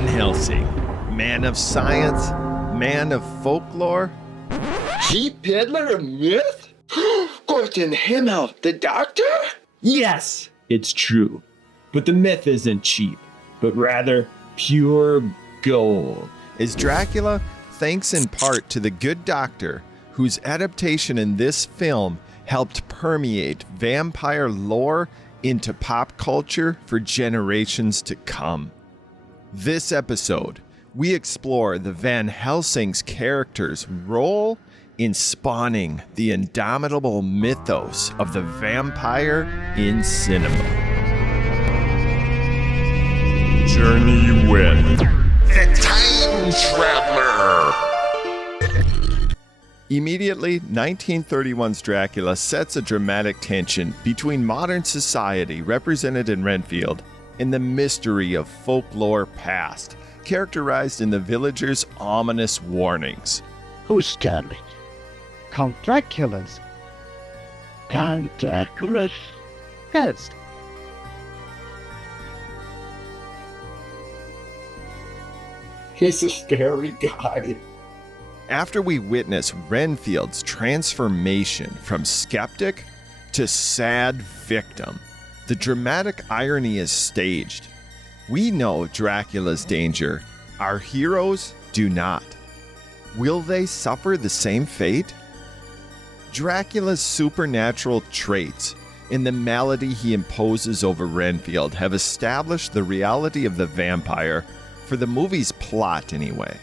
Van Helsing, man of science, man of folklore. Cheap peddler of myth? Gordon Himmel, the doctor? Yes, it's true. But the myth isn't cheap, but rather pure gold. Is Dracula, thanks in part to the good doctor, whose adaptation in this film helped permeate vampire lore into pop culture for generations to come. This episode, we explore the Van Helsing's character's role in spawning the indomitable mythos of the vampire in cinema. Journey with The Time Traveler! Immediately, 1931's Dracula sets a dramatic tension between modern society, represented in Renfield, and the mystery of folklore past, characterized in the villagers' ominous warnings. Who's coming? Count Dracula's. Count Dracula's? Yes. He's a scary guy. After we witness Renfield's transformation from skeptic to sad victim, the dramatic irony is staged. We know Dracula's danger. Our heroes do not. Will they suffer the same fate? Dracula's supernatural traits and the malady he imposes over Renfield have established the reality of the vampire, for the movie's plot anyway.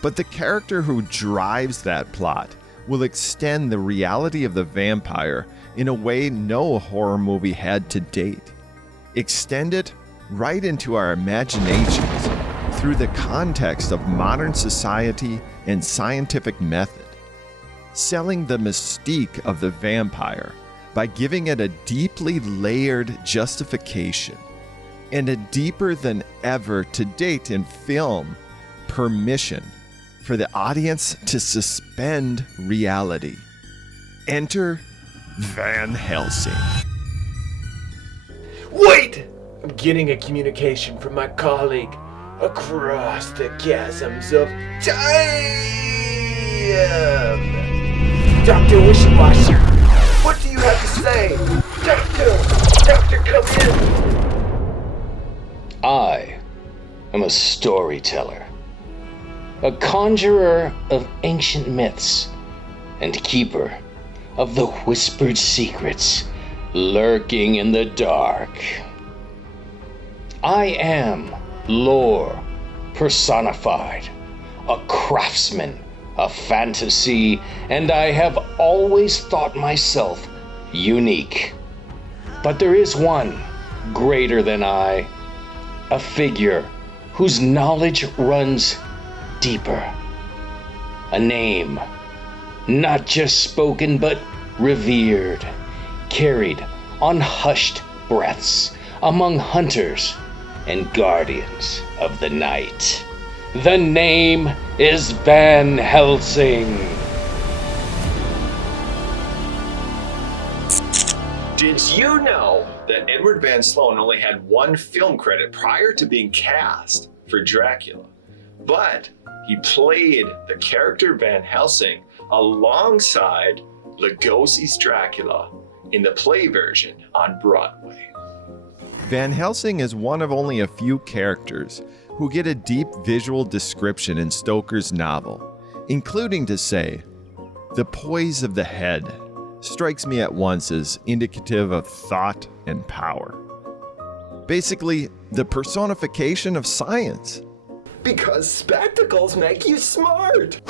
But the character who drives that plot will extend the reality of the vampire in a way no horror movie had to date. Extend it right into our imaginations through the context of modern society and scientific method, selling the mystique of the vampire by giving it a deeply layered justification and a deeper than ever to date in film permission for the audience to suspend reality. Enter Van Helsing. Wait! I'm getting a communication from my colleague across the chasms of time! Dr. Wishy-Washy, what do you have to say? Doctor, come in! I am a storyteller, a conjurer of ancient myths, and keeper of the whispered secrets lurking in the dark. I am lore personified, a craftsman of fantasy, and I have always thought myself unique. But there is one greater than I, a figure whose knowledge runs deeper. A name, not just spoken but revered, carried on hushed breaths among hunters and guardians of the night. The name is Van Helsing. Did you know that Edward Van Sloan only had one film credit prior to being cast for Dracula? But he played the character Van Helsing alongside Lugosi's Dracula in the play version on Broadway. Van Helsing is one of only a few characters who get a deep visual description in Stoker's novel, including to say, "The poise of the head strikes me at once as indicative of thought and power." Basically, the personification of science. Because spectacles make you smart!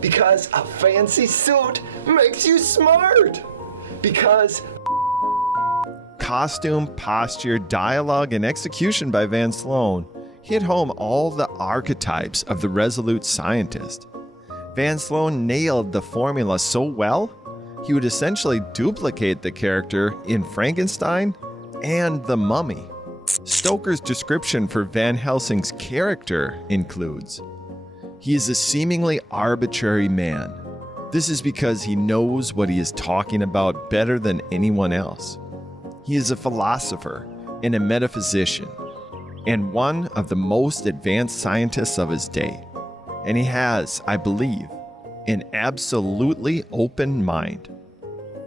Because a fancy suit makes you smart! Because Costume, posture, dialogue, and execution by Van Sloan hit home all the archetypes of the resolute scientist. Van Sloan nailed the formula so well, he would essentially duplicate the character in Frankenstein and The Mummy. Stoker's description for Van Helsing's character includes, "He is a seemingly arbitrary man. This is because he knows what he is talking about better than anyone else. He is a philosopher and a metaphysician. and one of the most advanced scientists of his day. And he has, I believe, an absolutely open mind.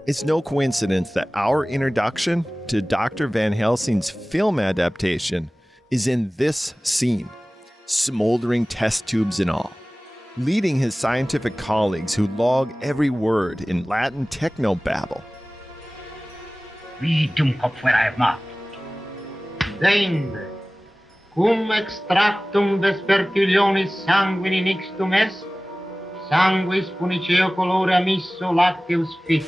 It's no coincidence that our introduction to Dr. Van Helsing's film adaptation is in this scene, smoldering test tubes and all, leading his scientific colleagues who log every word in Latin technobabble. Vidum copferae mat. Deinde, cum extractum vespertilionis sanguini nixtum est, sanguis puniceo colore amisso lacteus fit.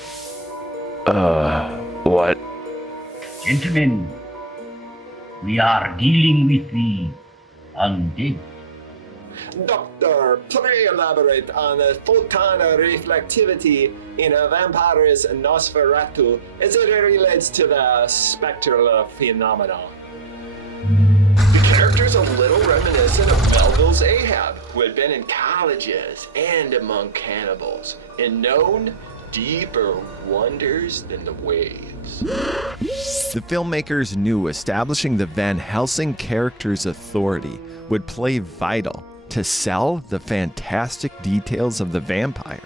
What? Gentlemen, we are dealing with the undead. Doctor, pray elaborate on the photon reflectivity in a vampire's Nosferatu as it relates to the spectral phenomenon. The character's a little reminiscent of Melville's Ahab, who had been in colleges and among cannibals, and known deeper wonders than the waves. The filmmakers knew establishing the Van Helsing character's authority would play vital to sell the fantastic details of the vampire.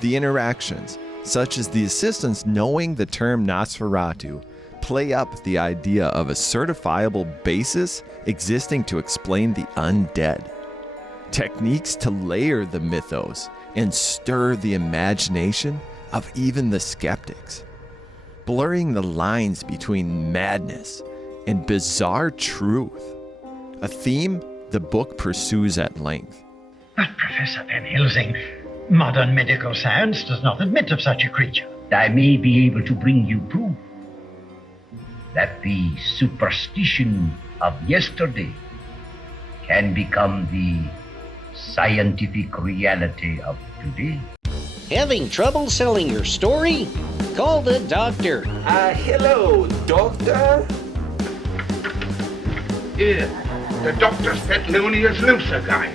The interactions, such as the assistants knowing the term Nosferatu, play up the idea of a certifiable basis existing to explain the undead. Techniques to layer the mythos and stir the imagination of even the skeptics, blurring the lines between madness and bizarre truth, a theme the book pursues at length. But Professor Van Helsing, modern medical science does not admit of such a creature. I may be able to bring you proof that the superstition of yesterday can become the scientific reality of today. Having trouble selling your story? Call the doctor. Hello, doctor? Here, the doctor's pet loony is looser, guy.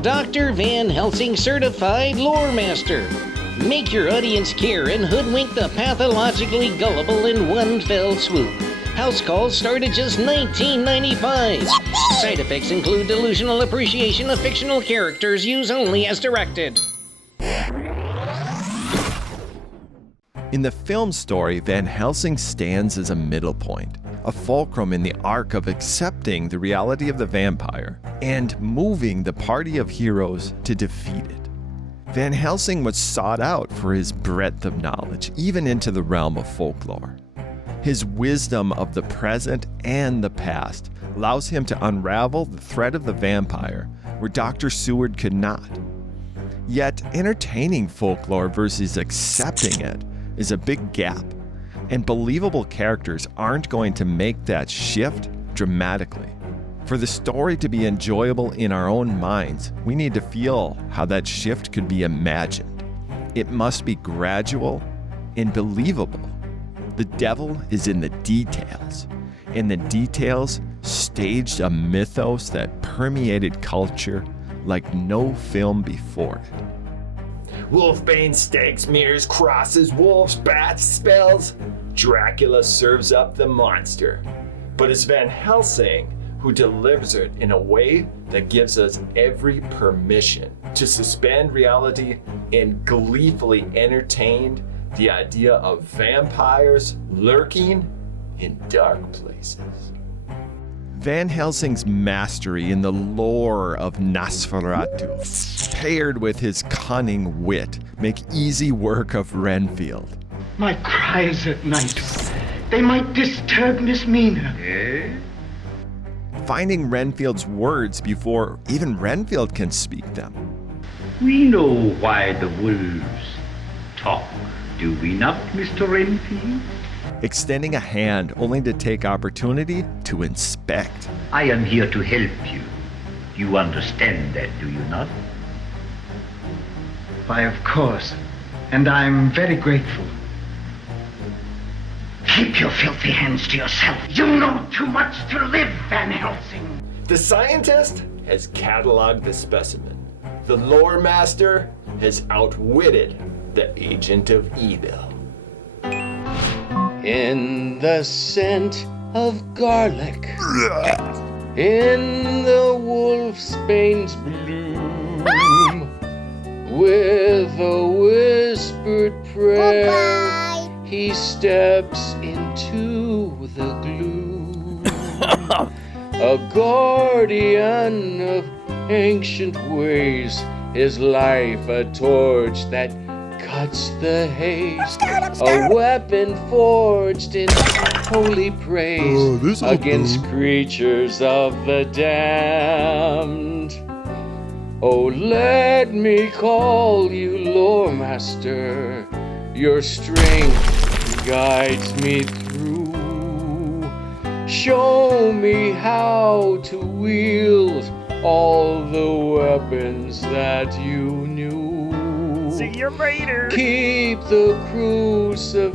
Dr. Van Helsing Certified Lore Master. Make your audience care and hoodwink the pathologically gullible in one fell swoop. House calls start at just $19.95. Side effects include delusional appreciation of fictional characters. Use only as directed. In the film story, Van Helsing stands as a middle point, a fulcrum in the arc of accepting the reality of the vampire and moving the party of heroes to defeat it. Van Helsing was sought out for his breadth of knowledge, even into the realm of folklore. His wisdom of the present and the past allows him to unravel the thread of the vampire where Dr. Seward could not. Yet, entertaining folklore versus accepting it is a big gap, and believable characters aren't going to make that shift dramatically. For the story to be enjoyable in our own minds, we need to feel how that shift could be imagined. It must be gradual and believable. The devil is in the details, and the details staged a mythos that permeated culture like no film before it. Wolfbane stakes, mirrors, crosses, wolves, bats, spells. Dracula serves up the monster. But it's Van Helsing who delivers it in a way that gives us every permission to suspend reality and gleefully entertain the idea of vampires lurking in dark places. Van Helsing's mastery in the lore of Nosferatu, paired with his cunning wit, make easy work of Renfield. My cries at night, they might disturb Miss Mina. Finding Renfield's words before even Renfield can speak them. We know why the wolves talk, do we not, Mr. Renfield? Extending a hand only to take opportunity to inspect. I am here to help you. You understand that, do you not? Why, of course. And I'm very grateful. Keep your filthy hands to yourself. You know too much to live, Van Helsing. The scientist has cataloged the specimen. The lore master has outwitted the agent of evil. In the scent of garlic. in the wolfsbane's bloom. With a whispered prayer, he steps into the gloom. A guardian of ancient ways, his life a torch that cuts the haze, a weapon forged in holy praise against creatures of the damned. Oh, let me call you Lore Master, your strength guides me through. Show me how to wield all the weapons that you knew. See you later. Keep the crucifix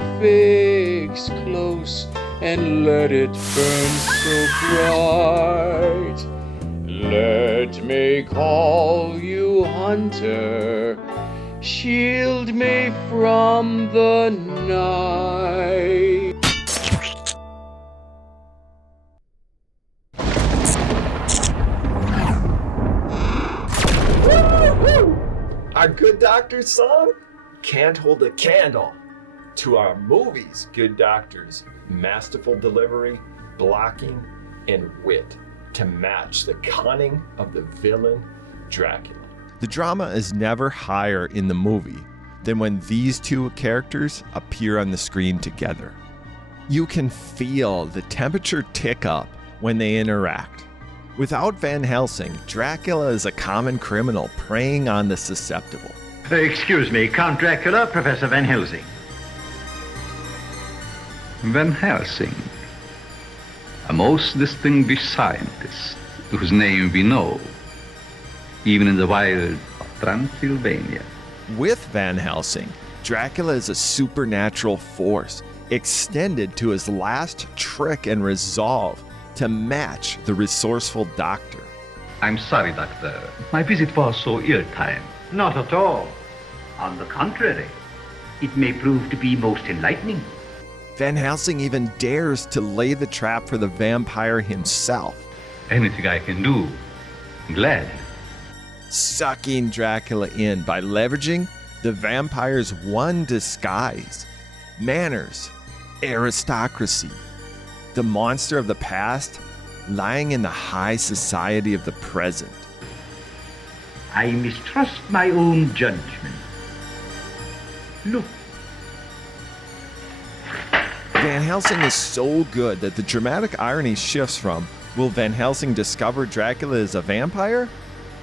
close and let it burn so bright. Let me call you Hunter, shield me from the night. Our Good Doctor song can't hold a candle to our movie's Good Doctor's masterful delivery, blocking, and wit to match the cunning of the villain Dracula. The drama is never higher in the movie than when these two characters appear on the screen together. You can feel the temperature tick up when they interact. Without Van Helsing, Dracula is a common criminal preying on the susceptible. Excuse me, Count Dracula, Professor Van Helsing. Van Helsing, a most distinguished scientist whose name we know, even in the wild of Transylvania. With Van Helsing, Dracula is a supernatural force extended to his last trick and resolve to match the resourceful doctor. I'm sorry, Doctor. My visit was so ill-timed. Not at all. On the contrary, it may prove to be most enlightening. Van Helsing even dares to lay the trap for the vampire himself, Anything I can do, I'm glad. sucking Dracula in by leveraging the vampire's one disguise: manners, aristocracy. The monster of the past lying in the high society of the present. I mistrust my own judgment. Look, Van Helsing is so good that the dramatic irony shifts from, will Van Helsing discover Dracula is a vampire?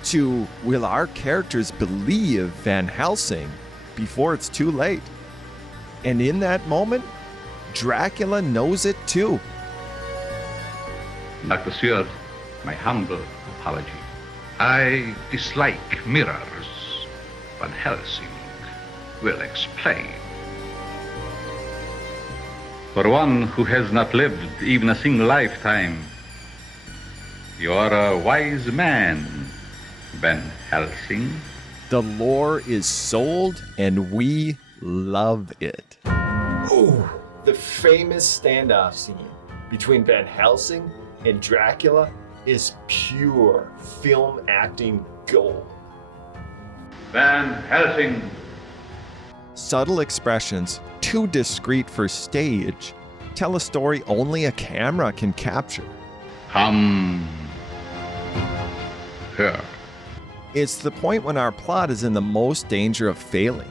To, will our characters believe Van Helsing before it's too late? And in that moment, Dracula knows it too. Dr. Stewart, my humble apology. I dislike mirrors. Van Helsing will explain. For one who has not lived even a single lifetime, you are a wise man, Van Helsing. The lore is sold and we love it. Ooh, the famous standoff scene between Van Helsing and Dracula is pure film acting gold. Van Helsing. Subtle expressions, too discreet for stage, tell a story only a camera can capture. Come here. It's the point when our plot is in the most danger of failing.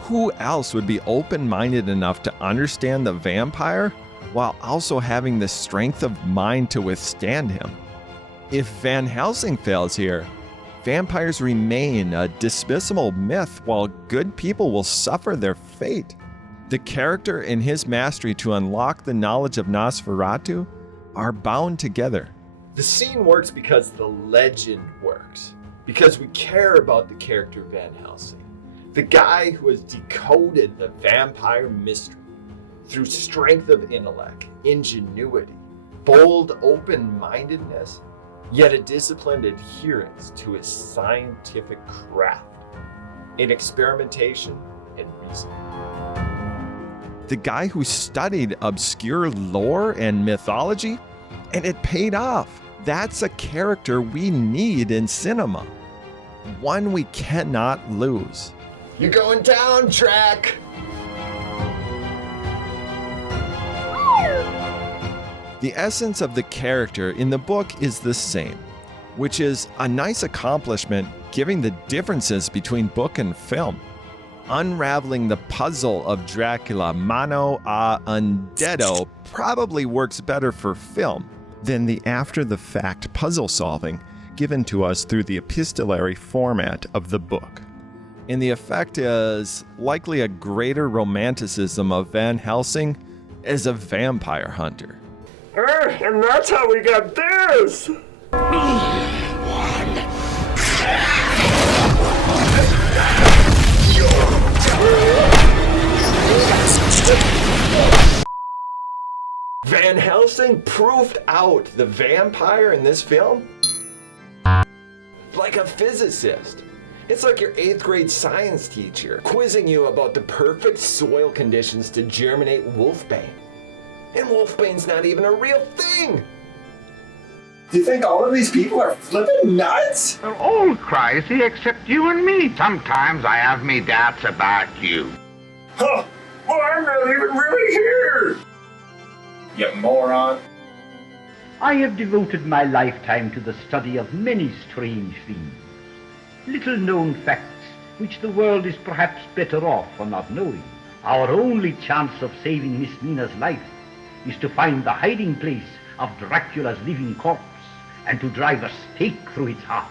Who else would be open-minded enough to understand the vampire while also having the strength of mind to withstand him? If Van Helsing fails here, vampires remain a dismissible myth while good people will suffer their fate. The character and his mastery to unlock the knowledge of Nosferatu are bound together. The scene works because the legend works. Because we care about the character Van Helsing. The guy who has decoded the vampire mystery through strength of intellect, ingenuity, bold open-mindedness, yet a disciplined adherence to his scientific craft in experimentation and reason. The guy who studied obscure lore and mythology, and it paid off. That's a character we need in cinema. One we cannot lose. You going down, Drac? The essence of the character in the book is the same, which is a nice accomplishment given the differences between book and film. Unraveling the puzzle of Dracula mano a undeado probably works better for film than the after-the-fact puzzle solving given to us through the epistolary format of the book. And the effect is likely a greater romanticism of Van Helsing as a vampire hunter. And that's how we got this! Van Helsing proved out the vampire in this film like a physicist. It's like your 8th grade science teacher quizzing you about the perfect soil conditions to germinate wolfbane. And wolfbane's not even a real thing! Do you think all of these people are flipping nuts? They're all crazy except you and me. Sometimes I have me doubts about you. Huh! Well, I'm not even really here! You moron. I have devoted my lifetime to the study of many strange things. Little known facts which the world is perhaps better off for not knowing. Our only chance of saving Miss Nina's life is to find the hiding place of Dracula's living corpse and to drive a stake through its heart.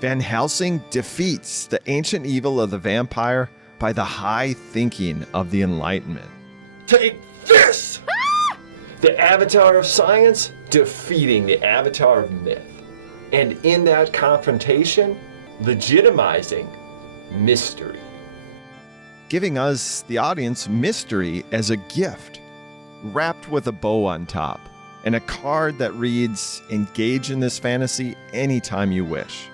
Van Helsing defeats the ancient evil of the vampire by the high thinking of the Enlightenment. Take this! The avatar of science defeating the avatar of myth. And in that confrontation, legitimizing mystery. Giving us, the audience, mystery as a gift, wrapped with a bow on top, and a card that reads, engage in this fantasy anytime you wish.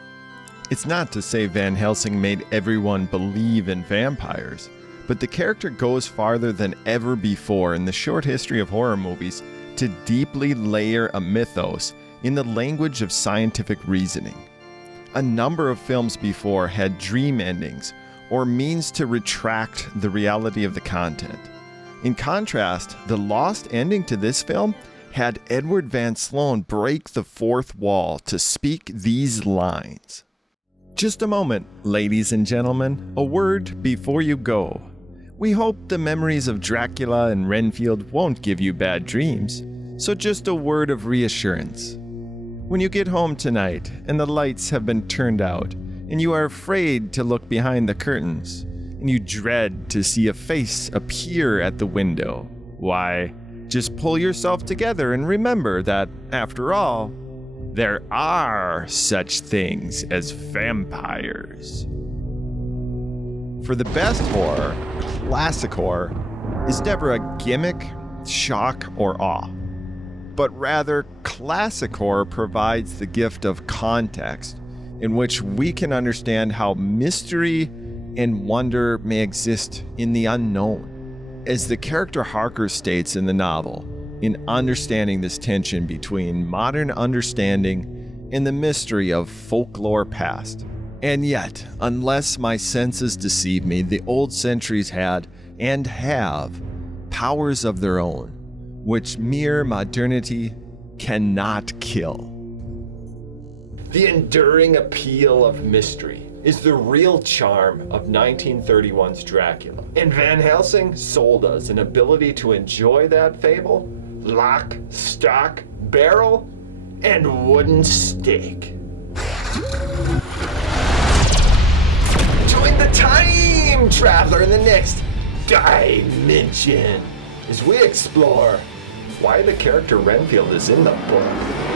It's not to say Van Helsing made everyone believe in vampires, but the character goes farther than ever before in the short history of horror movies to deeply layer a mythos in the language of scientific reasoning. A number of films before had dream endings or means to retract the reality of the content. In contrast, the lost ending to this film had Edward Van Sloan break the fourth wall to speak these lines. Just a moment, ladies and gentlemen, a word before you go. We hope the memories of Dracula and Renfield won't give you bad dreams, so just a word of reassurance. When you get home tonight and the lights have been turned out and you are afraid to look behind the curtains and you dread to see a face appear at the window, why, just pull yourself together and remember that, after all, there are such things as vampires. For the best horror, classic horror, is never a gimmick, shock, or awe. But rather, classic horror provides the gift of context in which we can understand how mystery and wonder may exist in the unknown. As the character Harker states in the novel, in understanding this tension between modern understanding and the mystery of folklore past. And yet, unless my senses deceive me, the old centuries had, and have, powers of their own, which mere modernity cannot kill. The enduring appeal of mystery is the real charm of 1931's Dracula. And Van Helsing sold us an ability to enjoy that fable, lock, stock, barrel, and wooden stake. Join the time traveler in the next dimension as we explore why the character Renfield is in the book.